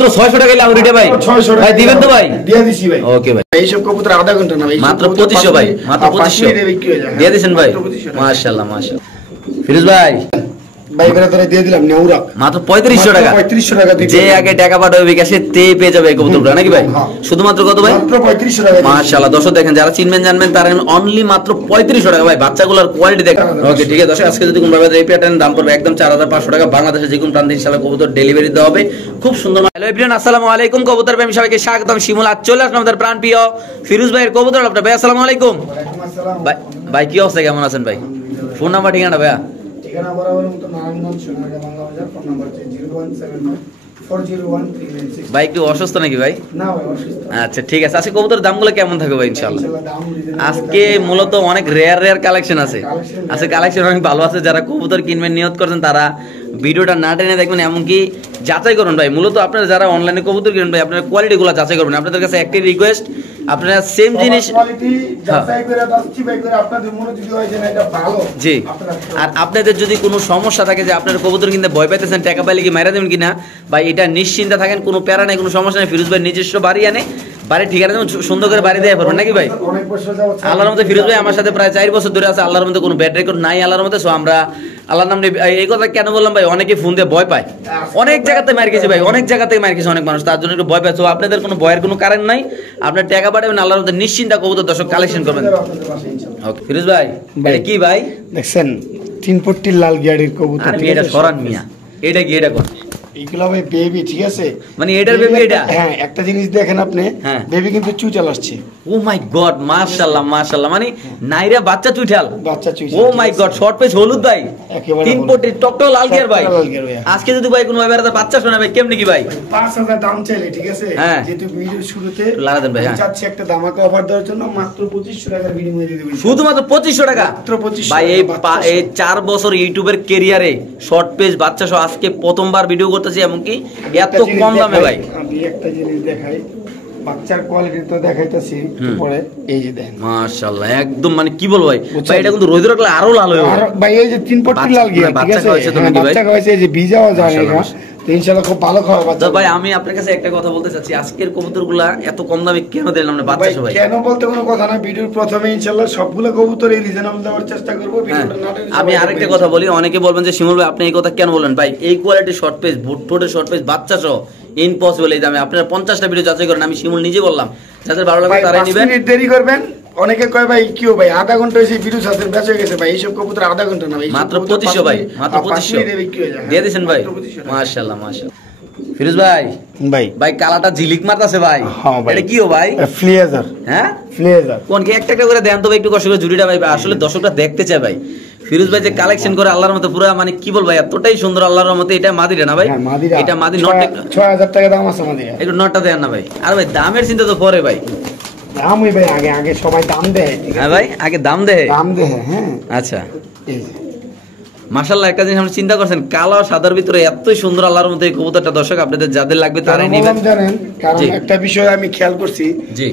মাত্র 600 টাকা লাউরিটা ভাই 600 টাকা ভাই দিবেন তো ভাই দিয়ে দিছি ভাই ওকে ভাই এই সব কবুতর আধা ঘন্টা না ভাই মাত্র 2500 ভাই মাত্র 2500 দিয়ে দিবেন ভাই মাশাআল্লাহ মাশাআল্লাহ ফিরোজ ভাই ভাই বেরাদারে দিয়ে দিলাম নেউরাক মাত্র 3500 টাকা 3500 টাকা দিবেন যে আগে টাকা পাঠাবে বিকাশে তে পেয়ে যাবে কবুতরটা নাকি ভাই শুধুমাত্র কত ভাই মাত্র 3500 টাকা মাশাআল্লাহ দর্শক দেখেন যারা চিনবেন জানবেন তারা অনলি মাত্র 3500 টাকা ভাই বাচ্চাগুলোর কোয়ালিটি দেখেন ওকে ঠিক আছে দর্শক আজকে যদি কোন ভাবে এই প্যাটার্ন দাম পড়বে একদম 4500 টাকা বাংলাদেশে যে কোন প্রান্তে ইনশাআল্লাহ কবুতর ডেলিভারি দেওয়া হবে খুব সুন্দর হ্যালো এভরিওয়ান আসসালামু আলাইকুম কবুতর প্রেমী সবাইকে স্বাগতম শিমুল আজ চলে আসলাম আমাদের প্রাণপ্রিয় ফিরোজ ভাইয়ের কবুতর আপনাদের ভাই আসসালামু আলাইকুম ওয়ালাইকুম আসসালাম ভাই কি অবস্থা কেমন আছেন ভাই ফোন নাম্বার ঠিকানা ভাইয়া ঠিকানা বরাবর মতো নারায়ণগঞ্জ সোনারগাঁ বাংলা বাজার ফোন নাম্বার হচ্ছে 01754013966 ভাই একটু অসুস্থ নাকি ভাই না ভাই অসুস্থ আচ্ছা ঠিক আছে আজকে কবুতর দামগুলো কেমন থাকবে ভাই ইনশাআল্লাহ দাম আজকে মূলত অনেক রেয়ার কালেকশন আছে আজকে কালেকশন অনেক ভালো আছে যারা কবুতর কিনবেন নিয়ত করছেন তারা ভিডিওটা না টেনে দেখবেন এমনকি যাচাই করুন ভাই মূলত আপনারা যারা অনলাইনে কবুতর কিনবেন ভাই আপনারা কোয়ালিটিগুলো যাচাই করবেন আপনাদের কাছে একটাই রিকোয়েস্ট আপনারা সেম জিনিস কোয়ালিটি যাচাই করে দাচ্ছি ভাই করে আপনাদের মনে যদি হয় যে না এটা ভালো জি আর আপনাদের যদি কোনো সমস্যা থাকে যে আপনারা কবুতর কিনতে ভয় পাইতেছেন টাকা পাইলে কি মারা দেবেন কিনা ভাই এটা নিশ্চিন্তে থাকেন কোনো প্যারা নেই কোনো সমস্যা নেই ফিরোজ ভাই নিজস্ব বাড়ি আনে বাড়ির ঠিকানা যেমন সুন্দর করে বাড়ি দেওয়া পারবেন নাকি ভাই অনেক বছর যাবত আল্লাহর রহমতে ফিরোজ ভাই আমার সাথে প্রায় 4 বছর ধরে আছে আল্লাহর রহমতে কোনো ব্যাড রেকর্ড নাই আল্লাহর রহমতে সো আমরা আল্লাহর নাম এই কথা কেন বললাম ভাই অনেকে ফোন দিয়ে ভয় পায় অনেক জায়গাতে মার খেয়েছে ভাই অনেক জায়গাতে মার খেয়েছে অনেক মানুষ তার জন্য একটু ভয় পায় তো আপনাদের কোনো ভয়ের কোনো কারণ নাই আপনার টাকা পাঠাবেন আল্লাহর রহমতে নিশ্চিন্তা কবুতর দর্শক কালেকশন করবেন ওকে ফিরোজ ভাই এটা কি ভাই দেখছেন তিন পট্টির লাল গিয়ারের কবুতর আর এটা সরান মিয়া এটা কি এটা কোন এইগুলা ভাই বেবি ঠিক আছে মানে এটার বেবি এটা হ্যাঁ একটা জিনিস দেখেন আপনি বেবি কিন্তু চুইটাল আসছে ও মাই গড মাশাআল্লাহ মাশাআল্লাহ মানে নাইরা বাচ্চা চুইঠাল বাচ্চা চুইটাল ও মাই গড শর্ট পেজ হলুদ ভাই তিন পটি টকটক লাল গিয়ার ভাই আজকে যদি ভাই কোনো ভাই বেরাতে বাচ্চা শোনা ভাই কেমনে কি ভাই 5000 দাম চাইলে ঠিক আছে যেহেতু ভিডিও শুরুতে লাগা দেন ভাই চাচ্ছি একটা ধামাকা অফার দেওয়ার জন্য মাত্র 2500 টাকার বিনিময়ে দিয়ে দেবেন শুধুমাত্র 2500 টাকা মাত্র 2500 ভাই এই 4 বছর ইউটিউবের ক্যারিয়ারে শর্ট পেজ বাচ্চা সহ আজকে প্রথমবার ভিডিও করতেছি এমনকি এত কম দামে ভাই আমি একটা জিনিস দেখাই বাচ্চার কোয়ালিটি তো দেখাইতাছি পরে এই যে দেখেন মাশাআল্লাহ একদম মানে কি বলবো ভাই ভাই এটা কিন্তু রোদ রাখলে আরো লাল হবে ভাই এই যে তিন পট্টি লাল গিয়া ঠিক আছে বাচ্চা কইছে এই যে ভিজাও যায় না ইনশাআল্লাহ খুব ভালো খাওয়া বাচ্চা ভাই আমি আপনার কাছে একটা কথা বলতে চাচ্ছি আজকের কবুতরগুলা এত কম দামে কেন দিলেন আমরা বাচ্চা সবাই কেন বলতে কোনো কথা না ভিডিওর প্রথমে ইনশাআল্লাহ সবগুলো কবুতর এই রিজনেবল দেওয়ার চেষ্টা করব ভিডিওটা না টেনে আমি আরেকটা কথা বলি অনেকে বলবেন যে শিমুল ভাই আপনি এই কথা কেন বলেন ভাই এই কোয়ালিটি শর্ট পেজ বুটফোটের শর্ট পেজ বাচ্চা সহ ইম্পসিবল এই দামে আপনারা 50টা ভিডিও যাচাই করেন আমি শিমুল নিজে বললাম যাদের ভালো লাগে তারাই নেবেন দেরি করবেন অনেকে কয় ভাই কিও ভাই আধা ঘন্টা হইছে ভিডিও সাথে বেঁচে গেছে ভাই এইসব কবুতর আধা ঘন্টা না ভাই মাত্র 2500 ভাই মাত্র 2500 দিয়ে দিবেন ভাই মাশাআল্লাহ মাশাআল্লাহ ফিরোজ ভাই ভাই কালাটা ঝিলিক মারতাছে ভাই এটা কি ও ভাই ফ্লেজার হ্যাঁ ফ্লেজার কোন কি একটা করে দেন তো ভাই একটু কষ্ট করে জুড়িটা ভাই আসলে দর্শকরা দেখতে চায় ভাই ফিরোজ ভাই যে কালেকশন করে আল্লাহর মতো পুরো মানে কি বল ভাই এতটাই সুন্দর আল্লাহর রহমতে এটা মাদিরা না ভাই এটা মাদি নট 6000 টাকা দাম আছে মাদিরা একটু নটটা দেন না ভাই আর ভাই দামের চিন্তা তো পরে ভাই দামই ভাই আগে সবাই দাম দেয় হ্যাঁ ভাই আগে দাম দেয় হ্যাঁ আচ্ছা মাশাআল্লাহ একটা জিনিস আপনি চিন্তা করছেন কালো সাদার ভিতরে এত সুন্দর আল্লাহর মধ্যে এই কবুতরটা দর্শক আপনাদের যাদের লাগবে তারাই নেবেন জানেন কারণ একটা বিষয় আমি খেয়াল করছি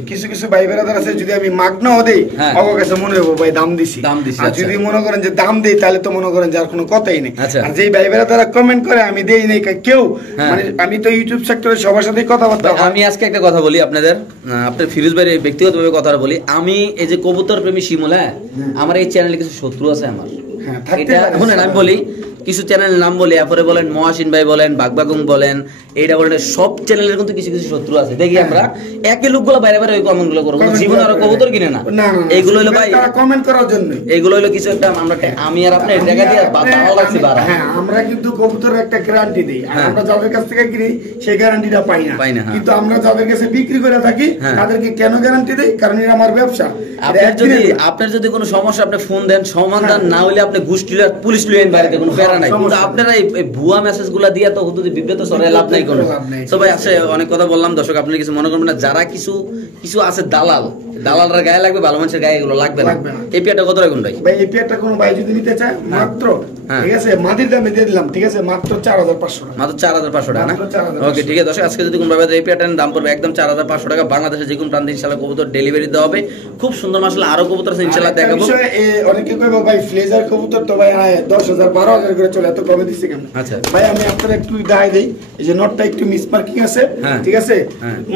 কিছু কিছু ভাই বেরাদার আছে যদি আমি মাগনাও দেই ওর কাছে মনে হবে ভাই দাম দিছি আর যদি মনে করেন যে দাম দেই তাহলে তো মনে করেন যার কোনো কথাই নেই আর যেই ভাই বেরাদারা কমেন্ট করে আমি দেই নাই কেউ মানে আমি তো ইউটিউব সেক্টরে সবার সাথে কথাবার্তা আমি আজকে একটা কথা বলি আপনাদের আপনার ফিরোজ ভাইয়ের ব্যক্তিগতভাবে কথাটা বলি আমি এই যে কবুতর প্রেমী শিমুল আমার এই চ্যানেলে কিছু শত্রু আছে আমার শুনেন আমি বলি কিছু চ্যানেলের নাম বলি এরপরে বলেন মহাসিন ভাই বলেন বাগবাগুং বলেন এইটা বলেন সব চ্যানেলের কিন্তু কিছু কিছু শত্রু আছে দেখি আমরা একই লোকগুলো বাইরে বাইরে ওই কমেন্ট গুলো করবো জীবন আর কবুতর কিনে না এইগুলো হলো ভাই কমেন্ট করার জন্য এইগুলো হলো কিছু একটা আমরা আমি আর আপনি টাকা দিয়ে ভালো লাগছে বাড়া হ্যাঁ আমরা কিন্তু কবুতরের একটা গ্যারান্টি দেই আমরা যাদের কাছ থেকে কিনি সেই গ্যারান্টিটা পাই না কিন্তু আমরা যাদের কাছে বিক্রি করে থাকি তাদেরকে কেন গ্যারান্টি দেই কারণ এটা আমার ব্যবসা আপনার যদি কোনো সমস্যা আপনি ফোন দেন সমাধান না হলে আপনি গোষ্ঠী পুলিশ লইয়েন বাড়িতে কোনো প্যারা নাই কিন্তু আপনারা এই ভুয়া মেসেজ গুলা দিয়ে তো হুদুদি বিব্রত সরাই লাভ নাই কোনো তো ভাই আছে অনেক কথা বললাম দর্শক আপনারা কিছু মনে করবেন না যারা কিছু আছে দালালরা গায়ে লাগবে ভালো মানুষের গায়ে এগুলো লাগবে না এই পেয়ারটা কত রাখুন ভাই এই পেয়ারটা কোনো ভাই যদি নিতে চায় মাত্র ঠিক আছে মাদির দামে দিয়ে দিলাম ঠিক আছে মাত্র 4500 মাত্র 4500 টাকা না ওকে ঠিক আছে দর্শক আজকে যদি কোন ভাবে এই পেয়ারটার দাম পড়বে একদম 4500 টাকা বাংলাদেশে যে কোন প্রান্তে ইনশাআল্লাহ কবুতর ডেলিভারি দেওয়া হবে খুব সুন্দর মাশাআল্লাহ আরো কবুতর আছে ইনশাআল্লাহ দেখাবো অনেকে কইবো ভাই ফ্লেজার কবুতর তো ভাই 10000 12000 করে চলে এত কমে দিছে কেন আচ্ছা ভাই আমি আপনাদের একটু দেখাই দেই এই যে নটটা নরটা একটু মিস মার্কিং আছে, ঠিক আছে,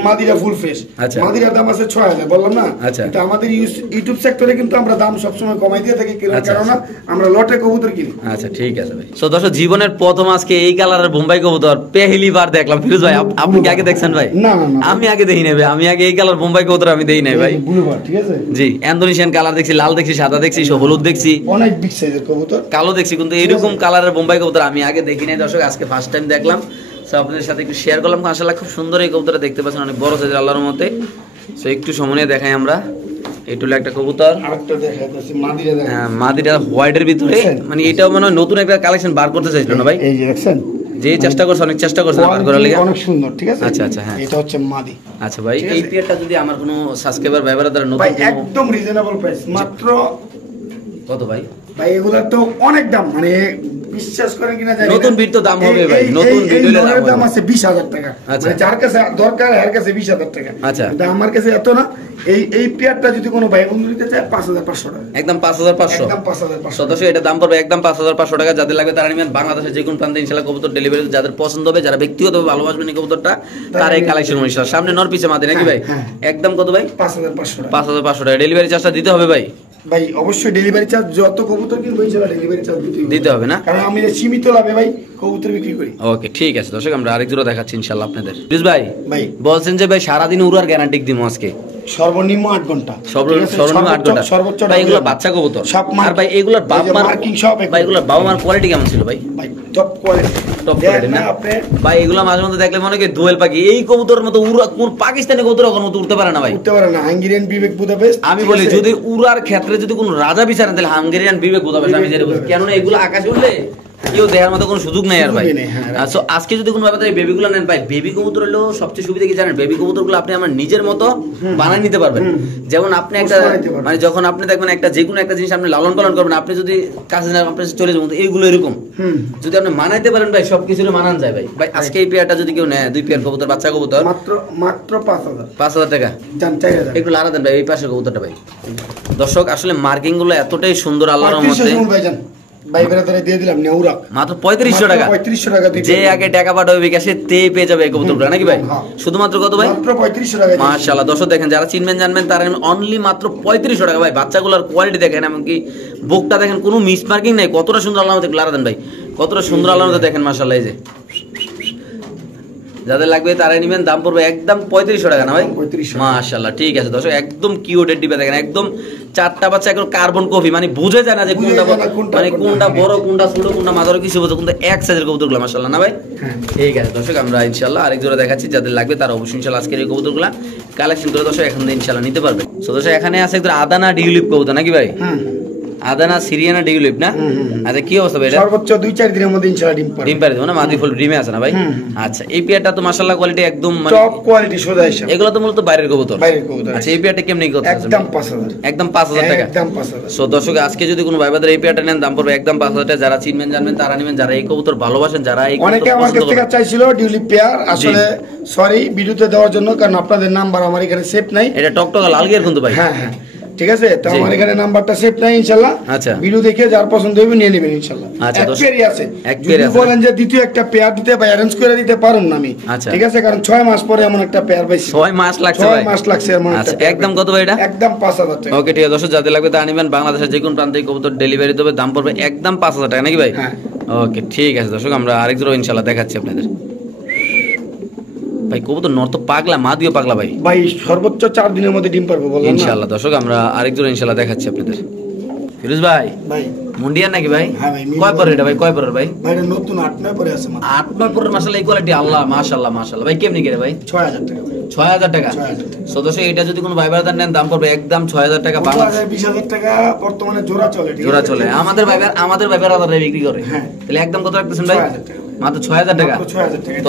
মাদিরা ফুল ফ্রেশ। মাদিরার দাম আছে 6000, বললাম না। এটা আমাদের ইউটিউব সেক্টরে কিন্তু আমরা দাম সবসময় কমাই দিয়ে থাকি, কারণ আমরা লটে কবুতর কিনি। আচ্ছা ঠিক আছে ভাই। সো দর্শক, জীবনের প্রথম আজকে এই কালারের বোম্বাই কবুতর পেহলি বার দেখলাম। ফিরোজ ভাই, আপনি কি আগে দেখছেন ভাই? না না, আমি আগে দেখি নাই ভাই, আমি আগে এই কালার বোম্বাই কবুতর আমি দেই নাই ভাই। ব্লুবার, ঠিক আছে জি, ইন্দোনেশিয়ান কালার দেখছি, লাল দেখছি, সাদা দেখছি, হলুদ দেখছি, অনেক বিগ সাইজের কবুতর, কালো দেখছি, কিন্তু এরকম কালারের বোম্বাই কবুতর আমি আগে দেখি নাই দর্শক, আজকে ফার্স্ট টাইম দেখলাম। সো আপনাদের সাথে একটু শেয়ার করলাম। মাশাআল্লাহ খুব সুন্দর এই কবুতরটা দেখতে পাচ্ছেন, অনেক বড় সাইজের আল্লাহর রহমতে। সো একটু সময় দেখাই আমরা। এটুলে একটা কবুতর, আরেকটা দেখাইতেছি মাদিরা। হ্যাঁ, মাদিরা হোয়াইটের ভিতরে, মানে এটাও মনে হয় নতুন একটা কালেকশন বার করতে চাইছিল না ভাই? এই যে দেখছেন, যে চেষ্টা করছে, অনেক চেষ্টা করছে বার করার লাগি, অনেক সুন্দর, ঠিক আছে। আচ্ছা আচ্ছা, হ্যাঁ, এটা হচ্ছে মাদি। আচ্ছা ভাই, এই পেয়ারটা যদি আমার কোনো সাবস্ক্রাইবার ভাইবার দ্বারা নতুন, ভাই একদম রিজনেবল প্রাইস, মাত্র কত ভাই? ভাই এগুলা তো অনেক দাম, মানে বিশ্বাস করেন কিনা জানি না, নতুন বিট তো দাম হবে ভাই, নতুন বিটের দাম আছে 20000 টাকা। মানে যার কাছে দরকার এর কাছে 20000 টাকা। আচ্ছা, কিন্তু আমার কাছে এত না। এই পেয়ারটা যদি কোনো ভাই বন্ধু নিতে চায় 5500 টাকা, একদম 5500, একদম 5500। সদস্য এটা দাম পড়বে একদম 5500 টাকা। যাদের লাগবে তারা নেবেন। বাংলাদেশের যে কোনো প্রান্তে ইনশাআল্লাহ কবুতর ডেলিভারি, যাদের পছন্দ হবে, যারা ব্যক্তিগতভাবে ভালোবাসবেন এই কবুতরটা, তারা এই কালেকশন ইনশাআল্লাহ। সামনে নর পিছে মাদি নাকি ভাই? একদম কত ভাই? 5500 টাকা। 5500 টাকা ডেলিভারি চার্জটা দিতে হবে ভাই? ভাই অবশ্যই ডেলিভারি চার্জ, যত কবুতর কিনবো ইনশাআল্লাহ ডেলিভারি চার্জ দিতে হবে না, কারণ আমি সীমিত লাভে ভাই কবুতর বিক্রি করি। ওকে ঠিক আছে দর্শক, আমরা আরেক জোড়া দেখাচ্ছি ইনশাআল্লাহ আপনাদের। প্লিজ ভাই, ভাই বলছেন যে ভাই সারাদিন উড়ার গ্যারান্টি দিমু আজকে, সর্বনিম্ন 8 ঘন্টা, সর্বনিম্ন 8 ঘন্টা সর্বোচ্চ। ভাই এগুলো বাচ্চা কবুতর, আর ভাই এগুলোর বাপ মার্কিং সব, ভাই এগুলোর বাবা মার কোয়ালিটি কেমন ছিল ভাই? ভাই টপ কোয়ালিটি, টপ কোয়ালিটি না আপনি ভাই? এগুলো মাঝে মধ্যে দেখলে মনে হয় দোয়েল পাখি, এই কবুতরের মতো উড়া কোন পাকিস্তানি কবুতর ওর মতো উড়তে পারে না ভাই, উড়তে পারে না। হাঙ্গেরিয়ান বিবেক বুদাপেস্ট, আমি বলি যদি উড়ার ক্ষেত্রে যদি কোন রাজা বিচারেন তাহলে হাঙ্গেরিয়ান বিবেক বুদাপেস্ট আমি যেটা বলি, কেননা এগুলো আকাশে উঠলে কেউ দেখার মতো কোনো সুযোগ নেই আর ভাই। সো আজকে যদি কোনো ব্যাপারে এই বেবিগুলো নেন ভাই, বেবি কবুতর হলো সবচেয়ে সুবিধা কি জানেন? বেবি কবুতরগুলো আপনি আমার নিজের মতো বানায় নিতে পারবেন। যেমন আপনি একটা, মানে যখন আপনি দেখবেন একটা যে কোনো একটা জিনিস আপনি লালন পালন করবেন, আপনি যদি কাছে না আপনি চলে যাবেন, এইগুলো এরকম যদি আপনি মানাইতে পারেন ভাই, সবকিছু মানান যায় ভাই। ভাই আজকে এই পেয়ারটা যদি কেউ নেয়, 2 পেয়ার কবুতর, বাচ্চা কবুতর, মাত্র 5000 টাকা। একটু লাড়া দেন ভাই এই পাশের কবুতরটা ভাই। দর্শক আসলে মার্কিং গুলো এতটাই সুন্দর আল্লাহর রহমতে। ভাই বেরাদারে দিয়ে দিলাম নেউরাক, মাত্র 3500 টাকা। 3500 টাকা যে আগে টাকা পাঠাবে বিকাশে তে পেয়ে যাবে এই কবুতরগুলো নাকি ভাই? শুধুমাত্র কত ভাই? মাত্র 3500 টাকা। মাশাআল্লাহ দর্শক দেখেন, যারা চিনবেন জানবেন তারা অনলি মাত্র 3500 টাকা ভাই। বাচ্চাগুলোর কোয়ালিটি দেখেন, এমনকি বুকটা দেখেন, কোনো মিস মার্কিং নাই, কতটা সুন্দর আল্লাহর রহমতে। লারা দেন ভাই, কতটা সুন্দর আল্লাহর রহমতে দেখেন মাশাআল্লাহ। এই যে যাদের লাগবে তারাই নেবেন, দাম পড়বে একদম 3500 টাকা না ভাই? মাশাআল্লাহ ঠিক আছে দর্শক, একদম কিউটের ডিবা দেখেন, একদম 4টা বাচ্চা, একদম কার্বন কফি, মানে বুঝে যায় না যে কোনটা মানে কোনটা বড় কোনটা ছোট কোনটা মাঝারি কিছু বোঝে, কিন্তু এক সাইজের কবুতরগুলো মাশাআল্লাহ না ভাই? ঠিক আছে দর্শক, আমরা ইনশাআল্লাহ আরেক জোড়া দেখাচ্ছি, যাদের লাগবে তারা অবশ্যই ইনশাআল্লাহ আজকের এই কবুতরগুলো কালেকশন করে দর্শক এখন ইনশাআল্লাহ নিতে পারবে। সো দর্শক এখানে আছে একদম আদানা ডিউলিপ কবুতর নাকি ভাই? আদানা সিরিয়ানা ডিউলিপ না? আচ্ছা কি অবস্থা ভাই? এটা সর্বোচ্চ 2-4 দিনের মধ্যে ইনশাআল্লাহ ডিম পারবে না? মাদি ফুল ডিমে আছে না ভাই? আচ্ছা এই পেয়ারটা তো মাশাআল্লাহ কোয়ালিটি একদম টপ কোয়ালিটি সোজা হিসাব। এগুলো তো মূলত বাইরের কবুতর। আচ্ছা এই পেয়ারটা কেমনে কি করতেছেন? একদম 5000, একদম 5000 টাকা, একদম 5000। সো দর্শক আজকে যদি কোনো ভাইবাদের এই পেয়ারটা নেন, দাম পড়বে একদম 5000 টাকা। যারা চিনবেন জানবেন তারা নেবেন, যারা এই কবুতর ভালোবাসেন, যারা এই অনেকে আমার কাছ থেকে চাইছিল ডিউলিপ পেয়ার, আসলে সরি ভিডিওতে দেওয়ার জন্য, কারণ আপনাদের নাম্বার আমার এখানে সেভ নাই। এটা টকটকা লাল গিয়ার কিন্তু ভাই। হ্যাঁ হ্যাঁ ঠিক আছে, তো আমার এখানে নাম্বারটা সেভ নাই ইনশাআল্লাহ। আচ্ছা ভিডিও দেখে যার পছন্দ হবে নিয়ে নেবেন ইনশাআল্লাহ। আচ্ছা এক পেয়ারই আছে, এক পেয়ার আছে, বলেন যে দ্বিতীয় একটা পেয়ার দিতে বা অ্যারেঞ্জ করে দিতে পারুম না আমি, ঠিক আছে, কারণ 6 মাস পরে এমন একটা পেয়ার পাইছি। 6 মাস লাগছে ভাই? 6 মাস লাগছে এমন একটা। আচ্ছা একদম কত ভাই এটা? একদম 5000 টাকা। ওকে ঠিক আছে দর্শক, যাদের লাগবে তা নেবেন। বাংলাদেশের যে কোন প্রান্তে কবুতর ডেলিভারি দেবে, দাম পড়বে একদম 5000 টাকা নাকি ভাই? হ্যাঁ ওকে ঠিক আছে দর্শক, আমরা আরেক জোড়া ইনশাআল্লাহ দেখাচ্ছি আপনাদের। ভাই কবুতর নর তো পাগলা, মাদিও পাগলা ভাই। ভাই সর্বোচ্চ 4 দিনের মধ্যে ডিম পারবে বললাম না ইনশাআল্লাহ। দর্শক আমরা আরেক জোড়া ইনশাআল্লাহ দেখাচ্ছি আপনাদের। ফিরোজ ভাই, ভাই মুন্ডিয়ান নাকি ভাই? হ্যাঁ ভাই। কয় পরের এটা ভাই? কয় পরের ভাই? ভাই এটা নতুন 8-9 পরে আছে মাত্র। 8-9 পরের মাশাআল্লাহ এই কোয়ালিটি, আল্লাহ মাশাআল্লাহ মাশাআল্লাহ। ভাই কেমনি করে ভাই? 6000 টাকা। 6000 টাকা। সো দর্শক এটা যদি কোনো ভাই ব্রাদার নেন, দাম পড়বে একদম 6000 টাকা। বাংলাদেশ 20000 টাকা বর্তমানে জোড়া চলে, ঠিক আছে? জোড়া চলে আমাদের ভাই ব্রাদাররা বিক্রি করে। হ্যাঁ তাহলে একদম কত রাখতেছেন ভাই? 6000 টাকা। মাত্র 6000 টাকা।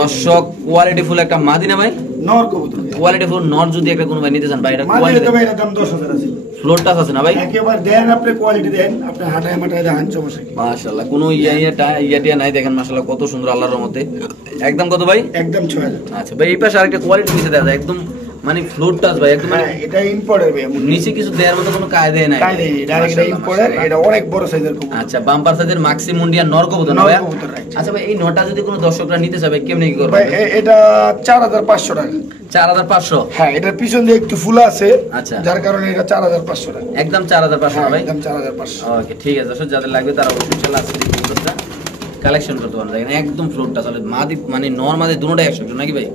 দর্শক কোয়ালিটি ফুল একটা মাদিনা ভাই, নর কবুতর, কোয়ালিটি ফুল নর। যদি একটা কোনো ভাই নিতে চান ভাই, এটা কোয়ালিটি ভাই এর দাম 10000 আছে। ফ্লোর টাচ আছে না ভাই? একেবারে দেন, আপনি কোয়ালিটি দেন, আপনি হাঁটায় মাটায় দেন, সমস্যা কি? মাশাআল্লাহ কোনো ইয়া নাই, দেখেন মাশাআল্লাহ কত সুন্দর আল্লাহর রহমতে। একদম কত ভাই? একদম 6000। আচ্ছা ভাই এই পাশে আরেকটা কোয়ালিটি মিশে দেওয়া যায়, একদম মানে ফ্লোর টাচ ভাই একদম। হ্যাঁ এটা ইম্পোর্টের ভাই, নিচে কিছু দেওয়ার মতো কোনো কায়দা নাই, ডাইরেক্ট ইম্পোর্টের। এটা অনেক বড় সাইজের কবুতর। আচ্ছা বাম্পার সাইজের মাক্সি মুন্ডিয়া নর কবুতর না ভাই? আচ্ছা ভাই এই নটা যদি কোনো দর্শকরা নিতে চায় কেমনে কি করবে? ভাই এটা 4500 টাকা। 4500? হ্যাঁ এটার পিছন দিয়ে একটু ফুলা আছে, আচ্ছা যার কারণে এটা 4500 টাকা। একদম 4500 ভাই? একদম 4500। ওকে ঠিক আছে, দর্শক যাদের লাগবে তারা অবশ্যই চলে আসবে কবুতরটা কালেকশন করতে পারেন। দেখেন একদম ফ্লোরটা চলে মাদি মানে নর মাদি দুটোটাই 100 নাকি ভাই?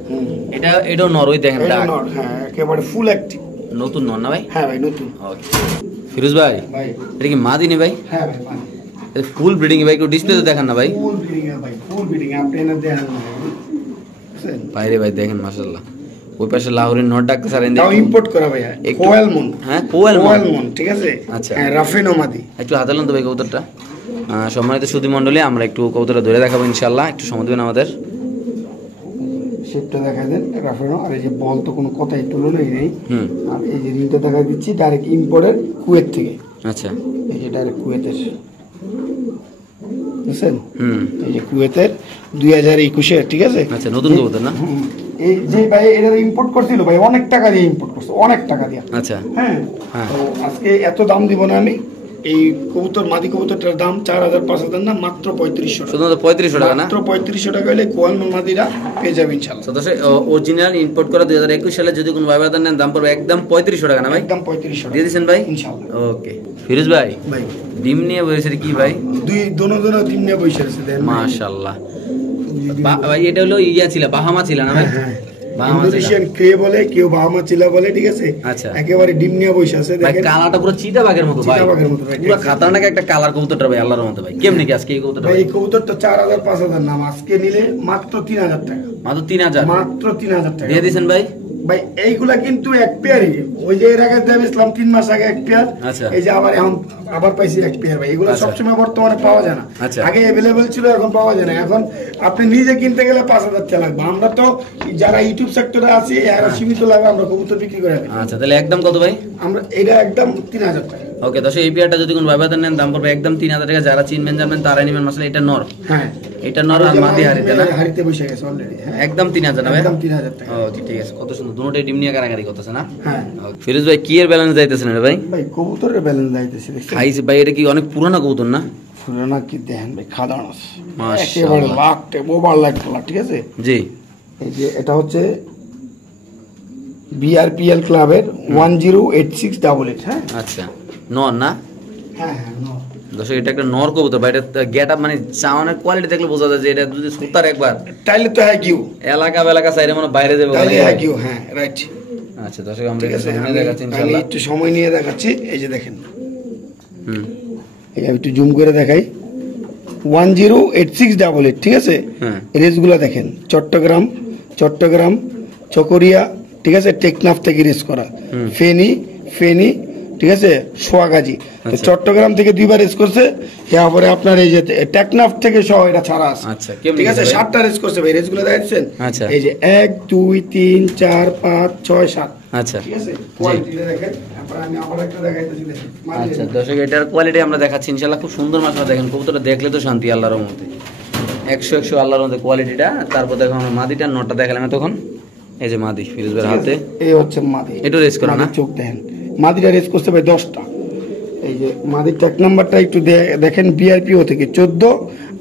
এটাও নর, ওই দেখেন ডাক। হ্যাঁ একেবারে ফুল অ্যাক্টিভ নতুন নর না ভাই? হ্যাঁ ভাই নতুন। ওকে ফিরোজ ভাই এটা কি মাদি নে ভাই? হ্যাঁ ভাই মাদি। ফুল ব্রিডিং ভাই, একটু ডিসপ্লেতে দেখান না ভাই। ফুল ব্রিডিং ভাই, ফুল ব্রিডিং। আপনি এনে দেখেন বাইরে ভাই দেখেন মাশাআল্লাহ। ওই পাশে লাহোরের নর ডাকতে সারেন দাও ইম্পোর্ট করা ভাই কোয়েল মুন। হ্যাঁ কোয়েল মুন ঠিক আছে। আচ্ছা হ্যাঁ রাফিনো মাদি। একটু হাতে লন তো ভাই কবুতরটা। সম্মানিত সুধী মণ্ডলী আমরা একটু কবুতরটা ধরে দেখাবো ইনশাআল্লাহ, একটু সময় দিবেন আমাদের। শেপটা দেখাই দেন রাফিনো। আর এই যে বল তো কোনো কথাই তুলনাই নেই। আর এই যে রিংটা দেখাই দিচ্ছি ডাইরেক্ট ইম্পোর্টের কুয়েত থেকে। আচ্ছা এই যে ডাইরেক্ট কুয়েতের, বুঝছেন? এই যে কুয়েতের 2021-এর, ঠিক আছে। আচ্ছা নতুন কবুতর না? এই যে ভাই এটা ইম্পোর্ট করছিল ভাই অনেক টাকা দিয়ে ইম্পোর্ট করছে, অনেক টাকা দিয়ে। আচ্ছা হ্যাঁ তো আজকে এত দাম দিব না আমি। এই কবুতর মাদি কবুতরটার দাম 4000-5000 না, মাত্র 3500 টাকা। শুধুমাত্র 3500 টাকা না? মাত্র 3500 টাকা হলে কোয়ালমন মাদিরা পেয়ে যাবেন ইনশাআল্লাহ। তো দর্শক অরিজিনাল ইম্পোর্ট করা 2021 সালে যদি কোনো ভাই বাদার নেন দাম পড়বে একদম 3500 টাকা না ভাই? একদম 3500 টাকা দিয়ে দিবেন ভাই ইনশাআল্লাহ। ওকে ফিরোজ ভাই ডিম নিয়ে বসেছে কি ভাই? দোনো ডিম নিয়ে বসে আছে দেন মাশাআল্লাহ। ভাই এটা হলো ইয়া ছিল বাহামা ছিল না ভাই? ইন্দোনেশিয়ান ক্রে বলে, কেউ বাহামা চিলা বলে, ঠিক আছে। আচ্ছা একেবারে ডিম নিয়ে বসে আছে ভাই, কালারটা পুরো চিতাবাঘের মতো ভাই, চিতাবাঘের মতো ভাই, পুরো খাতারনাক একটা কালার কবুতরটা ভাই, আল্লাহর মতো ভাই। কেমনে কি আজকে এই কবুতরটা ভাই? এই কবুতরটা 4000-5000 নাম, আজকে নিলে মাত্র 3000 টাকা। মাত্র 3000? মাত্র 3000 টাকা দিয়ে দিবেন ভাই। ভাই এইগুলা কিন্তু এক পেয়ারই, ওই যে এর আগে দেব ইসলাম 3 মাস আগে এক পেয়ার, এই যে আবার পাইছি এক পেয়ার ভাই। এগুলো সবসময় বর্তমানে পাওয়া যায় না, আগে অ্যাভেলেবেল ছিল, এখন পাওয়া যায় না। এখন আপনি নিজে কিনতে গেলে 5000 টাকা লাগবে। আমরা তো যারা ইউটিউব সেক্টরে আছি এরা সীমিত লাভে আমরা কবুতর বিক্রি করে থাকি। আচ্ছা তাহলে একদম কত ভাই? আমরা এটা একদম 3000 টাকা। ওকে দর্শক এই পেয়ারটা যদি কোনো ভাই বাদার নেন দাম পড়বে একদম 3000 টাকা। যারা চিনবেন জানবেন তারাই নেবেন। মাসলে এটা নর? হ্যাঁ এটা নর আর মাদি হারিতে না? হারিতে বসে গেছে অলরেডি। একদম 3000 না ভাই? একদম 3000 টাকা। ওকে ঠিক আছে, কত সুন্দর দুটোই ডিম নিয়ে কারাকারি করতেছে না? হ্যাঁ ফিরোজ ভাই কি এর ব্যালেন্স যাইতেছেন এটা ভাই? ভাই কবুতরের ব্যালেন্স যাইতেছে খাইছে ভাই। এটা কি অনেক পুরানো কবুতর না? পুরানা কি দেখেন ভাই, খাদান আছে একেবারে লাখটে ওভার লাখ কালার, ঠিক আছে। জি এই যে এটা হচ্ছে বিআরপিএল ক্লাবের 108688। হ্যাঁ আচ্ছা নর না? হ্যাঁ হ্যাঁ নর। দর্শক এটা একটা নর কবুতর ভাই। এটা গেট আপ মানে চাওয়ানের কোয়ালিটি দেখলে বোঝা যায় যে এটা যদি সুতার একবার তাইলে তো হ্যাঁ কিউ এলাকা সাইডে মানে বাইরে যাবে তাইলে হ্যাঁ কিউ। হ্যাঁ রাইট। আচ্ছা দর্শক আমরা সামনে দেখাচ্ছি ইনশাআল্লাহ, একটু সময় নিয়ে দেখাচ্ছি। এই যে দেখেন, এই একটু জুম করে দেখাই। 108688, ঠিক আছে। রেসগুলো দেখেন, চট্টগ্রাম চকরিয়া, ঠিক আছে, টেকনাফ থেকে রেস করা, ফেনী, ঠিক আছে, সোয়াগাজী। চট্টগ্রাম থেকে 2বার রেস করছে। এরপরে আপনার এই যে টেকনাফ থেকে সহ এটা ছাড়া আছে, ঠিক আছে। 7টা রেস করছে ভাই। রেসগুলো দেখছেন? এই যে 1 2 3 4 5 6 7। আচ্ছা ঠিক আছে, কোয়ালিটিটা দেখেন। আমি আবার একটা দেখাইতেছি দেখেন। আচ্ছা দর্শক এটার কোয়ালিটি আমরা দেখাচ্ছি ইনশাআল্লাহ। খুব সুন্দর মাশাআল্লাহ। দেখেন কবুতরটা দেখলে তো শান্তি আল্লাহর রহমতে, 100 আল্লাহর রহমতে কোয়ালিটিটা। তারপর দেখো আমরা মাদিটা নটটা দেখালাম তখন। এই যে মাদি ফিরোজ ভাইয়ের হাতে, এই হচ্ছে মাদি। এটা রেস করা না? চোখ দেখেন, মাদিটা রেস করছে ভাই 10টা। এই যে মাদির ট্যাগ নাম্বারটা একটু দেখেন, বিআরপিও থেকে 14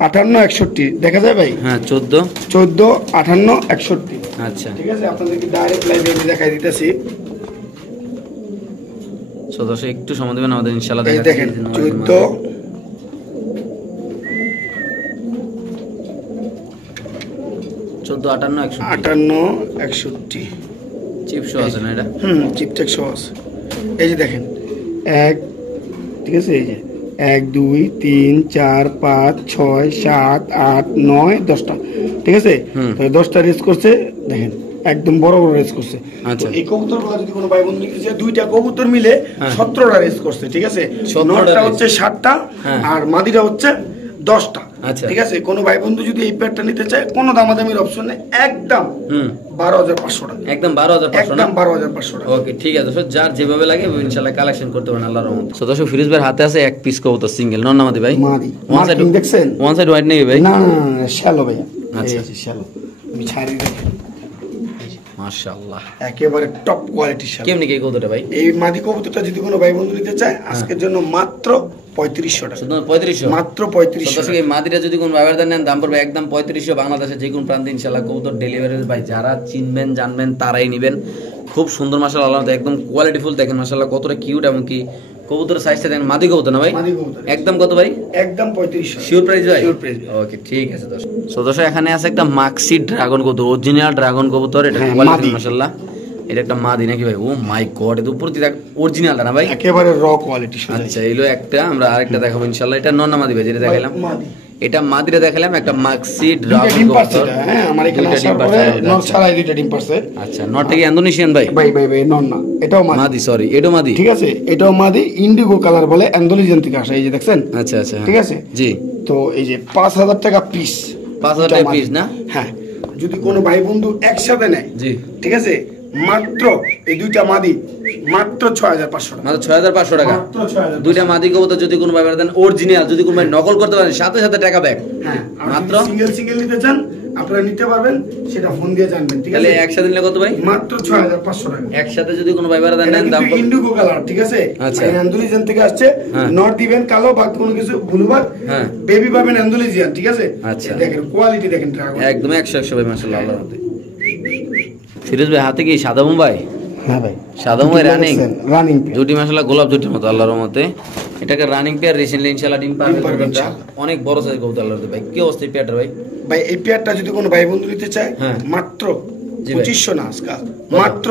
58 61 দেখা যায় ভাই? হ্যাঁ 14 58 61। আচ্ছা ঠিক আছে, আপনাদেরকে ডাইরেক্ট লাইভে দেখাই দিতেছি। সো দর্শক একটু সময় দিবেন আমাদের ইনশাআল্লাহ। দেখেন 14 58 61 চিপ শো আছে না এটা? চিপ ট্যাগ শো আছে। এই যে দেখেন 1, ঠিক আছে, এই যে 1 2 3 4 5 6 7 8 9 10টা, ঠিক আছে। 10টা রেস করছে দেখেন, একদম বড় রেস করছে। আচ্ছা এই কবুতরগুলো যদি কোনো ভাই বন্ধু নিতে চায়, 2টা কবুতর মিলে 17টা রেস করছে, ঠিক আছে। নটটা হচ্ছে 7টা আর মাদিটা হচ্ছে 10টা, ঠিক আছে। কোনো ভাই বন্ধু যদি এই পেয়ারটা নিতে চায়, কোনো দামাদামির অপশন নেই, একদম 12500 টাকা। একদম 12500 টাকা। ওকে ঠিক আছে, যার যেভাবে লাগে ইনশাআল্লাহ কালেকশন করতে পারেন আল্লাহর রহমতে। সো দর্শক ফিরোজ ভাইয়ের হাতে আছে এক পিস কবুতর সিঙ্গেল, নর না মাদি ভাই? মাদি। মার্কিং দেখছেন? ওয়ান সাইড হোয়াইট নেই ভাই? না শ্যালো ভাই। আচ্ছা শ্যালো, আমি ছাড়ি দেখেন। মাশাআল্লাহ একেবারে টপ কোয়ালিটির শালা। কেমনি কি কবুতরটা ভাই? এই মাদি কবুতরটা যদি কোনো ভাই বন্ধু নিতে চায় আজকের জন্য মাত্র 3500 টাকা। শুধু 3500 মাত্র 3500 টাকা। এই মাদিটা যদি কোন ভাইবার দেন দাম পড়বে একদম 3500। বাংলাদেশে যে কোন প্রান্তে ইনশাআল্লাহ কবুতর ডেলিভারি ভাই যারা চিনবেন জানবেন তারাই নেবেন। খুব সুন্দর মাশাআল্লাহ, আল্লাহ একদম কোয়ালিটিফুল। দেখেন মাশাআল্লাহ কতটা কিউট, এবং কি কবুতরের সাইজটা দেখেন। মাদি কবুতর না ভাই? মাদি কবুতর। একদম কত ভাই? একদম 3500। শিওর প্রাইস ভাই? Sure price. ওকে ঠিক আছে দর্শক। সো দর্শক এখানে আছে একটা মাক্সি ড্রাগন কবুতর, অরিজিনাল ড্রাগন কবুতর। এটা কোয়ালিটি মাশাআল্লাহ। এটা একটা মাদি নাকি ভাই? ও মাই গড, এটা উপর থেকে অরিজিনালটা না ভাই? একেবারে র কোয়ালিটি। আচ্ছা এইলো একটা, আমরা আরেকটা দেখাবো ইনশাআল্লাহ। এটা নর না মাদি ভাই যেটা দেখাইলাম? এটা মাদিরা দেখালাম, একটা মাক্সি ড্রাগন কবুতর। হ্যাঁ আমার এখানে আসার পরে নর ছাড়াই দুইটা ডিম পারছে। আচ্ছা নরটা কি ইন্দোনেশিয়ান ভাই? ভাই ভাই ভাই নর না, এটাও মাদি। সরি এটাও মাদি, ঠিক আছে। এটাও মাদি, ইন্ডিগো কালার বলে, ইন্দোনেশিয়ান থেকে আসে। এই যে দেখছেন? আচ্ছা আচ্ছা ঠিক আছে জি। তো এই যে 5000 টাকা পিস। 5000 টাকা পিস না? হ্যাঁ যদি কোনো ভাই বন্ধু একসাথে নেয় জি ঠিক আছে, মাত্র এই দুইটা মাদি মাত্র 6500 টাকা। মাত্র 6500 টাকা। মাত্র 6000। দুইটা মাদি কবুতর যদি কোনো ভাই দেন অরিজিনাল, যদি কোনো ভাই নকল করতে পারেন সাথে সাথে টাকা ব্যাক। হ্যাঁ মাত্র সিঙ্গেল সিঙ্গেল নিতে চান আপনারা নিতে পারবেন, সেটা ফোন দিয়ে জানবেন। ঠিক আছে, একসাথে নিলে কত ভাই? মাত্র 6500 টাকা। একসাথে যদি কোনো ভাই দেন দাম ইন্ডিগো কালার, ঠিক আছে। আচ্ছা ইন্দোনেশিয়ান থেকে আসছে, নর দিবেন কালো বা কোনো কিছু ব্লু বা বেবি পাবেন ইন্দোনেশিয়ান। ঠিক আছে। আচ্ছা দেখেন কোয়ালিটি দেখেন ড্রাগন একদম 100 ভাই মাশাআল্লাহ আল্লাহর হাতে। ফিরোজ ভাই হাতে কি সাদা মুম্বাই? হ্যাঁ ভাই সাদা মুম্বাই রানিং রানিং দুটি মাশাআল্লাহ গোলাপ দুটির মতো আল্লাহর রহমতে। এটাকে রানিং পেয়ার রিসেন্টলি ইনশাআল্লাহ ডিম পারবে। অনেক বড় সাইজ কবুতর আল্লাহর হাতে ভাই। কি অবস্থা এই পেয়ারটা ভাই? ভাই এই পেয়ারটা যদি কোনো ভাই বন্ধু নিতে চায় মাত্র 2500 না আজকাল, মাত্র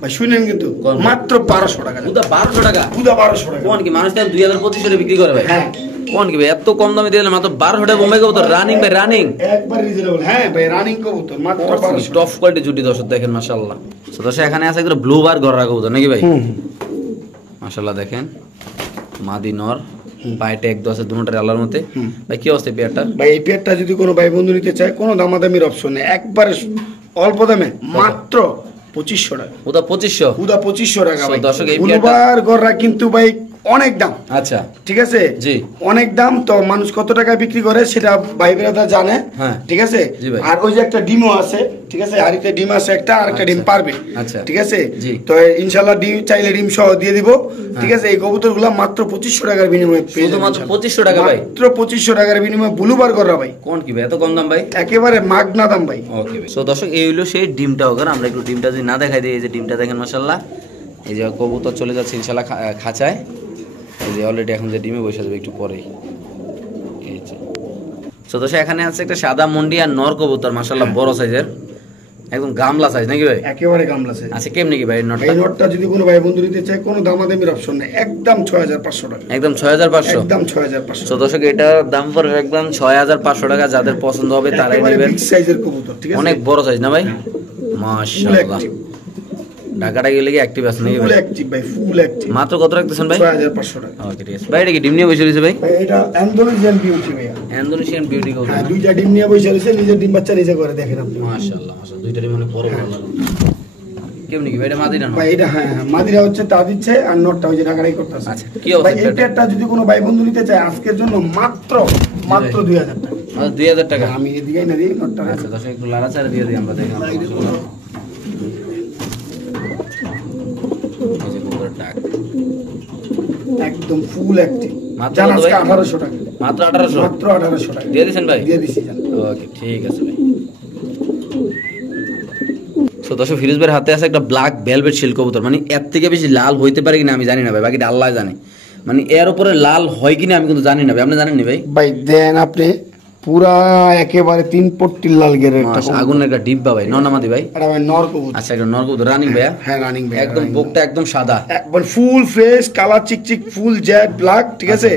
ভাই শুনেন কিন্তু মাত্র 1200 টাকা। পুরো 1200 টাকা? পুরো 1200 টাকা। কোন কি মানুষ তো 2025 এ বিক্রি করে ভাই? হ্যাঁ কোন কি ভাই এত কম দামে দিলেন? মাত্র 1200 টাকা বোম্বাই কবুতর রানিং ভাই, রানিং একবার রিজনেবল। হ্যাঁ ভাই রানিং কবুতর মাত্র 1200। টপ কোয়ালিটি জুটি দর্শক দেখেন মাশাআল্লাহ। তো দর্শক এখানে আছে একটা ব্লু বার গররা কবুতর নাকি ভাই? মাশাআল্লাহ দেখেন মাদি নর, পায়েতে এক দশে দুটোটার আল্লাহর মতে। ভাই কি অবস্থা পেয়ারটা? ভাই এই পেয়ারটা যদি কোনো ভাই বন্ধু নিতে চায় কোনো দামাদামির অপশন নেই, একবারে অল্প দামে মাত্র 2500 টাকা। পুরা 2500 টাকা ভাই। দর্শক এই পেয়ারটার গররা কিন্তু ভাই অনেক দাম। আচ্ছা ঠিক আছে জি, অনেক দাম। তো মানুষ কত টাকায় বিক্রি করে সেটা ভাই বেরাদা জানে। ঠিক আছে। আর ওই যে একটা ডিমও আছে, ঠিক আছে, আরেকটা ডিম আছে একটা, আর একটা ডিম পারবে। আচ্ছা ঠিক আছে। তো ইনশাআল্লাহ ডিম চাইলে ডিম সহ দিয়ে দিব। ঠিক আছে। এই কবুতরগুলো মাত্র 2500 টাকার বিনিময়ে পেয়ে যাবেন। মাত্র 2500 টাকা ভাই? মাত্র 2500 টাকার বিনিময়ে ব্লুবার করা ভাই। কোন কি ভাই এত কম দাম ভাই? একেবারে মাগনা দাম ভাই। ওকে ভাই। সো দর্শক এই হলো সেই ডিমটা। ওখানে আমরা একটু ডিমটা যদি না দেখাই দিই, এই যে ডিমটা দেখেন মাশাআল্লাহ। এই যে কবুতর চলে যাচ্ছে ইনশাআল্লাহ খাঁচায়। এই যে অলরেডি এখন যে ডিমে বসে যাবে একটু পরেই। এই যে সো দর্শক এখানে আছে একটা সাদা মুন্ডি আর নর কবুতর মাশাআল্লাহ বড় সাইজের, একদম গামলা সাইজ নাকি ভাই? একেবারে গামলা সাইজ। আচ্ছা কেমনি কি ভাই নটটা? এই নটটা যদি কোনো ভাই বন্ধু নিতে চায় কোনো দামাদামির অপশন নেই, একদম 6500 টাকা। একদম 6500? একদম 6500। তো দর্শক এটার দাম পড়বে একদম 6500 টাকা। যাদের পছন্দ হবে তারাই নেবেন। বিগ সাইজের কবুতর, ঠিক আছে, অনেক বড় সাইজ না ভাই? মাশাআল্লাহ। ঢাকাটা গেলে কি অ্যাক্টিভ আছে নাকি? ফুল অ্যাক্টিভ ভাই, ফুল অ্যাক্টিভ। মাত্র কত রাখতেছেন ভাই? 6500 টাকা। ওকে ঠিক আছে ভাই। এটা কি ডিম নিয়ে বসে রয়েছে ভাই? এটা ইন্দোনেশিয়ান বিউটি ভাই। ইন্দোনেশিয়ান বিউটি কবুতর। হ্যাঁ দুইটা ডিম নিয়ে বসে রয়েছে, নিজের ডিম বাচ্চা নিজে করে দেখেন আপনি। মাশাআল্লাহ মাশাআল্লাহ। দুইটা ডিম মানে বড় বড় লাগে। কেমনি কি ভাই? এটা মাদিরা না ভাই? এটা হ্যাঁ মাদিরা হচ্ছে তা দিচ্ছে, আর নটটা ওই যে ঢাকাটাই করতেছে। আচ্ছা কি অবস্থা ভাই? এই পেয়ারটা যদি কোনো ভাই বন্ধু নিতে চায় আজকের জন্য মাত্র 2000 টাকা। মাত্র 2000 টাকা? আমি এদিকেই না দিই নটটা। আচ্ছা দর্শক একটু লাড়াচাড়া দিয়ে দিই আমরা, দেখেন একদম ফুল অ্যাক্টিভ। মাত্র 1800 টাকা। মাত্র 1800? মাত্র 1800 টাকা দিয়ে দিবেন ভাই? দিয়ে দিছি জান। ওকে ঠিক আছে ভাই। সো দর্শক ফিরোজ ভাইয়ের হাতে আছে একটা ব্ল্যাক ভেলভেট শিল্ড কবুতর। মানে এর থেকে বেশি লাল হইতে পারে কিনা আমি জানি না ভাই, বাকিটা আল্লাহ জানে। মানে এর উপরে লাল হয় কিনা আমি কিন্তু জানি না ভাই, আপনি জানেন নি ভাই? ভাই দেন আপনি পুরা একেবারে 3 পট্টির লাল গেরে একটা আগুনের একটা ডিব্বা ভাই। নরনামাদি ভাই? এটা ভাই নর কবুতর। আচ্ছা এটা নর কবুতর রানিং ভাই? হ্যাঁ রানিং ভাই। একদম বুকটা একদম সাদা, একবার ফুল ফ্রেশ কালার চিকচিক ফুল জেড ব্ল্যাক, ঠিক আছে।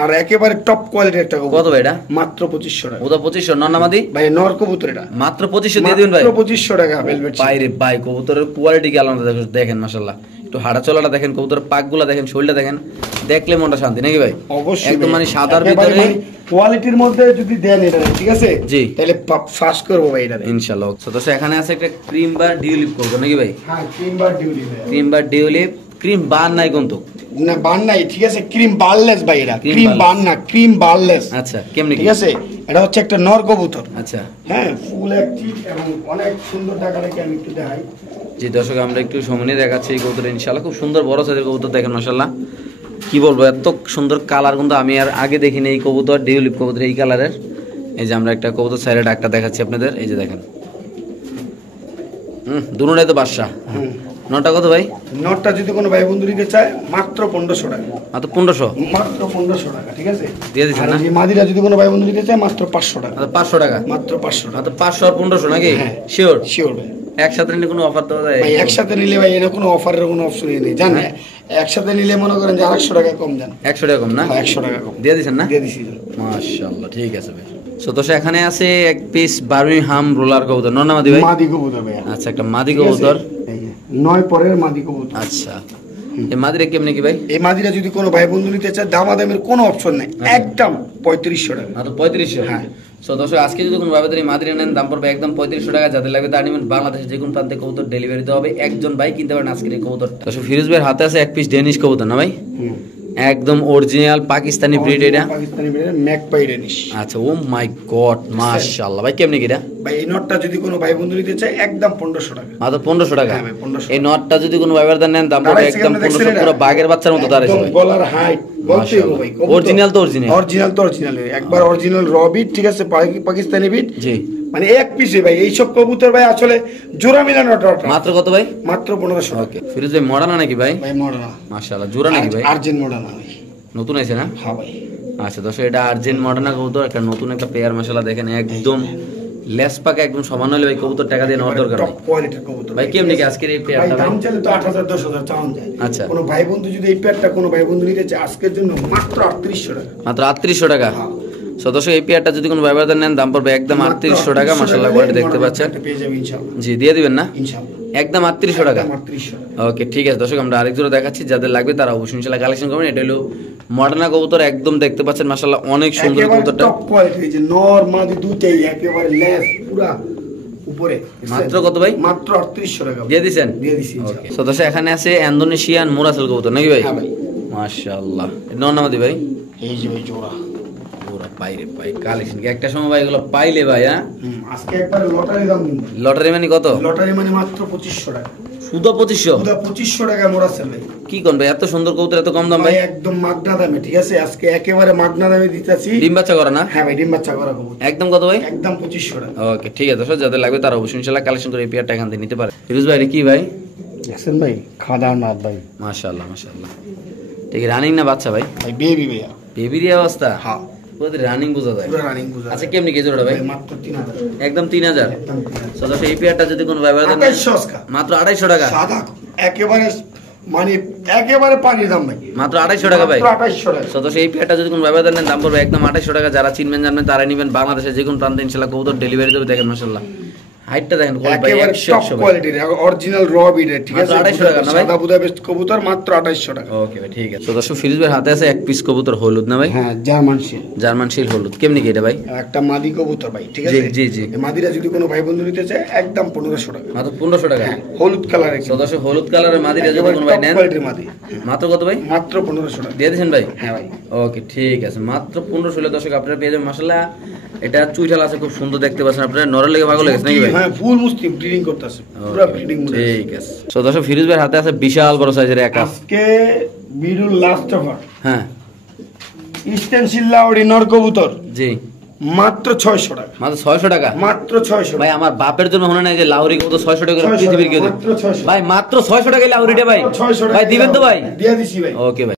আর একেবারে টপ কোয়ালিটির একটা কবুতর। কত ভাই এটা? মাত্র 2500 টাকা। ওটা 2500? নরনামাদি ভাই? নর কবুতর এটা মাত্র 2500 দিয়ে দিবেন ভাই? মাত্র 2500 টাকা ভেলভেট। বাইরে ভাই কবুতরের কোয়ালিটি কি আলাদা দেখেন মাশাআল্লাহ। একটু হাড়া চলাটা দেখেন, কবুতরের পাকগুলা দেখেন, শরীরটা দেখেন, দেখলে মনটা শান্তি নাকি ভাই? অবশ্যই। একদম মানে সাদার ভিতরে কোয়ালিটির মধ্যে যদি দেন এটা, ঠিক আছে জি, তাহলে ফাস্ট করব ভাই এটা ইনশাআল্লাহ। তো এখানে আছে একটা ক্রিম বার ডিউলিপ করব নাকি ভাই? হ্যাঁ ক্রিম বার ডিউলিপ। ক্রিম বার ডিউলিপ ক্রিম বার নাই কিন্তু না বার নাই, ঠিক আছে, ক্রিম বারলেস ভাই, এটা ক্রিম বার না, ক্রিম বারলেস। আচ্ছা কেমনে, ঠিক আছে, এটা হচ্ছে একটা নর কবুতর। আচ্ছা হ্যাঁ, ফুল অ্যাক্টিভ এবং অনেক সুন্দর টাকা রেখে আমি একটু দেখাই। জি দর্শক, আমরা একটু সামনে দেখাচ্ছি এই কবুতর, ইনশাআল্লাহ খুব সুন্দর বড় সাইজের কবুতর, দেখেন মাশাআল্লাহ কি বলবো, এত সুন্দর কালার কিন্তু আমি আর আগে দেখিনি এই কবুতর, ডিউলিপ কবুতর এই কালারের। এই যে আমরা একটা কবুতর সাইডে ডাকটা দেখাচ্ছি আপনাদের, এই যে দেখেন, দুটোটাই তো বাদশা। নটা কত ভাই? নটটা যদি কোনো ভাই বন্ধু নিতে চায় মাত্র 1500 টাকা। মাত্র 1500? মাত্র 1500 টাকা, ঠিক আছে, দিয়ে দিচ্ছেন না? মাদিরা যদি কোনো ভাই বন্ধু নিতে চায় মাত্র 500 টাকা। 500 টাকা? মাত্র 500 টাকা। মাত্র 500 আর 1500 নাকি? শিওর? শিওর ভাই। একসাথে নিলে কোনো অফার দেওয়া যায়? ভাই একসাথে নিলে ভাই এর কোনো অফারের কোনো অপশনই নেই, জানেন? একসাথে নিলে মনে করেন যে 800 টাকা কম দেন। 100 টাকা কম না? 100 টাকা কম দিয়ে দিচ্ছেন না? দিয়ে দিছি। মাশাআল্লাহ, ঠিক আছে ভাই। সো তো এখানে আছে এক পিস বার্মিংহাম রোলার কবুতর, নর না মাদি ভাই? মাদি কবুতর ভাই। আচ্ছা, একটা মাদি কবুতর, 9 পরের মাদি কবুতর। আচ্ছা, এই মাদিরা কেমনে কি ভাই? এই মাদিরা যদি কোনো ভাই বন্ধু নিতে চায় দামাদামের কোনো অপশন নাই, একদম 3500 টাকা। মাত্র 3500? হ্যাঁ। সো দর্শক, আজকে যদি কোনো ভাবে এই মাদিরা নেন দাম পড়বে একদম 3500 টাকা। যাদের লাগবে তারা নেবেন, বাংলাদেশের যে কোনো প্রান্তে কবুতর ডেলিভারি দেওয়া হবে, একজন ভাই কিনতে পারেন আজকের এই কবুতর। দর্শক, ফিরোজ ভাইয়ের হাতে আছে এক পিস ডেনিশ কবুতর না ভাই? একদম অরিজিনাল পাকিস্তানি ব্রিড, এটা পাকিস্তানি ব্রিডের ম্যাকপাই ডেনিশ। আচ্ছা, ও মাই গড, মাশাআল্লাহ ভাই, কেমনে কি এটা ভাই? এই নটটা যদি কোনো ভাই বন্ধু নিতে চায় একদম 1500 টাকা। মাত্র 1500 টাকা? হ্যাঁ ভাই, 1500। এই নটটা যদি কোনো ভাইবার নেন দাম পড়বে একদম 1500, পুরো বাঘের বাচ্চার মতো দাঁড়াইছে ভাই, গলার হাইট বলতে হবে ভাই, অরিজিনাল তো অরিজিনাল, অরিজিনাল তো অরিজিনাল, একবার অরিজিনাল র বিট, ঠিক আছে, পাকিস্তানি বিট। জি, মানে এক পিসে ভাই এইসব কবুতর ভাই আসলে জোড়া মিলানো। মাত্র কত ভাই? মাত্র 1500। ওকে, ফিরোজ ভাই মডার্ন নাকি ভাই? ভাই মডার্ন। মাশাআল্লাহ, জোড়া নাকি ভাই? আর্জেন্ট মডার্ন ভাই, নতুন আছে না? হ্যাঁ ভাই। আচ্ছা দর্শক, এটা আর্জেন্ট মডার্ন কবুতর, একটা নতুন একটা পেয়ার, মাশাআল্লাহ দেখেন একদম লেস পাকা, একদম সমান হলে ভাই কবুতর টাকা দিয়ে নেওয়ার দরকার নেই। টপ কোয়ালিটির কবুতর ভাই, কেমনে কি আজকের এই পেয়ারটা? দাম চাইলে তো 8000 10000 চাওয়া যায়। আচ্ছা, কোনো ভাই বন্ধু যদি এই পেয়ারটা কোনো ভাই বন্ধু নিতে চায় আজকের জন্য মাত্র 3800 টাকা। মাত্র 3800 টাকা? সদস্য, এই পেয়ারটা যদি কোনো ব্যবহার নেন দাম পড়বে একদম 3800 টাকা। মাশাআল্লাহ, কোয়ালিটি দেখতে পাচ্ছেন, পেয়ে যাবেন ইনশাআল্লাহ। জি, দিয়ে দিবেন না? ইনশাআল্লাহ, একদম 3800 টাকা। 3800 টাকা। ওকে, ঠিক আছে দর্শক, আমরা আরেক জোড়া দেখাচ্ছি, যাদের লাগবে তারা অবশ্যই ইনশাআল্লাহ কালেকশন করবেন। এটা হলো মডার্না কবুতর, একদম দেখতে পাচ্ছেন মাশাআল্লাহ অনেক সুন্দর কবুতরটা, টপ কোয়ালিটি, যে নর মাদি দুটেই একেবারে লেস পুরা উপরে। মাত্র কত ভাই? মাত্র 3800 টাকা দিয়ে দিবেন? দিয়ে দিছি। ওকে, সদস্য, এখানে আছে ইন্দোনেশিয়ান মোরাসেল কবুতর নাকি ভাই? হ্যাঁ ভাই। মাশাআল্লাহ, নর না মাদি ভাই? এই যে ভাই জোড়া পুরো পাইরে পাই কালেকশন, কি একটা সময় ভাই এগুলো পাইলে ভাই। হ্যাঁ, আজকে একবারে লটারি দাম দিন। লটারি মানে কত? লটারি মানে মাত্র 2500 টাকা। শুধু 2500? শুধু 2500 টাকা মোরাসেল ভাই। কি কোন ভাই, এত সুন্দর কবুতর এত কম দাম ভাই? একদম মাগনা দামে, ঠিক আছে, আজকে একেবারে মাগনা দামে দিতেছি। ডিম বাচ্চা করা না? হ্যাঁ ভাই, ডিম বাচ্চা করা কবুতর। একদম কত ভাই? একদম 2500 টাকা। ওকে, ঠিক আছে দর্শক, যাদের লাগবে তারা অবশ্যই ইনশাআল্লাহ কালেকশন করে এই পেয়ারটা এখান থেকে নিতে পারে। ফিরোজ ভাই, এটা কি ভাই? দেখছেন ভাই, খাদার নাথ ভাই। মাশাআল্লাহ মাশাআল্লাহ, ঠিক রানিং না বাচ্চা ভাই? ভাই বেবি ভাইয়া। বেবির অবস্থা? হ্যাঁ, পুরো রানিং বোঝা যায়। পুরো রানিং বোঝা। আচ্ছা, কেমনি কেজি ওটা ভাই? মাত্র 3000। একদম 3000? একদম 3000। সো দর্শক, এই পেয়ারটা যদি কোনো ব্যবহার দেন 2800 মাত্র 2800 টাকা? সাদা একেবারে মানে একেবারে পানির দাম ভাই, মাত্র 2800 টাকা ভাই? 2800 টাকা। সদস্য, এই পেয়ারটা যদি কোনো ব্যবহার দেন দাম পড়বে একদম 2800 টাকা। যারা চিনবেন জানবেন তারা নেবেন, বাংলাদেশের যে কোনো প্রান্তে ইনশাআল্লাহ কবুতর ডেলিভারি দেবে। দেখেন মাশাআল্লাহ হাইটটা দেখেন, একেবারে টপ কোয়ালিটির অরিজিনাল র বিডের, ঠিক আছে, 2800 টাকা না ভাই? সাদা বুদাপেস্ট কবুতর মাত্র 2800 টাকা। ওকে ভাই, ঠিক আছে। তো দর্শক, ফিরোজ ভাইয়ের হাতে আছে এক পিস কবুতর হলুদ না ভাই? হ্যাঁ, জার্মান শিল। জার্মান শিল হলুদ, কেমনি কি এটা ভাই? একটা মাদি কবুতর ভাই, ঠিক আছে। জি জি। এই মাদিরা যদি কোনো ভাই বন্ধু নিতে চায় একদম 1500 টাকা। মাত্র 1500 টাকা? হলুদ কালারের। তো দর্শক, হলুদ কালারের মাদিরা যদি কোনো ভাই নেন কোয়ালিটির মাদি মাত্র কত ভাই? মাত্র 1500 টাকা। দিয়ে দিবেন ভাই? হ্যাঁ ভাই। ওকে, ঠিক আছে, মাত্র 1500 দর্শক আপনারা পেয়ে যাবেন। মাশাআল্লাহ, এটা চুইঠাল আছে, খুব সুন্দর দেখতে পাচ্ছেন আপনারা। নরের লেগে ভালো লেগেছে নাকি ভাই? হ্যাঁ, ফুল মুসলিম ব্রিডিং করতেছে, পুরো ব্রিডিং মুড। ঠিক আছে। সো দর্শক, ফিরোজ ভাইয়ের হাতে আছে বিশাল বড় সাইজের এক আস। আজকে বিরুল লাস্ট অফার। হ্যাঁ, ইস্টার্ন সিল্লাউড়ি নর কবুতর জি, মাত্র 600 টাকা। মাত্র 600 টাকা? মাত্র 600 ভাই, আমার বাপের জন্য মনে নাই যে লাউরি কত 600 টাকা পৃথিবীর কেউ। মাত্র 600 ভাই, মাত্র 600 টাকা লাউরিটা ভাই? 600 টাকা ভাই দিবেন তো ভাই? দিয়ে দিছি ভাই। ওকে ভাই।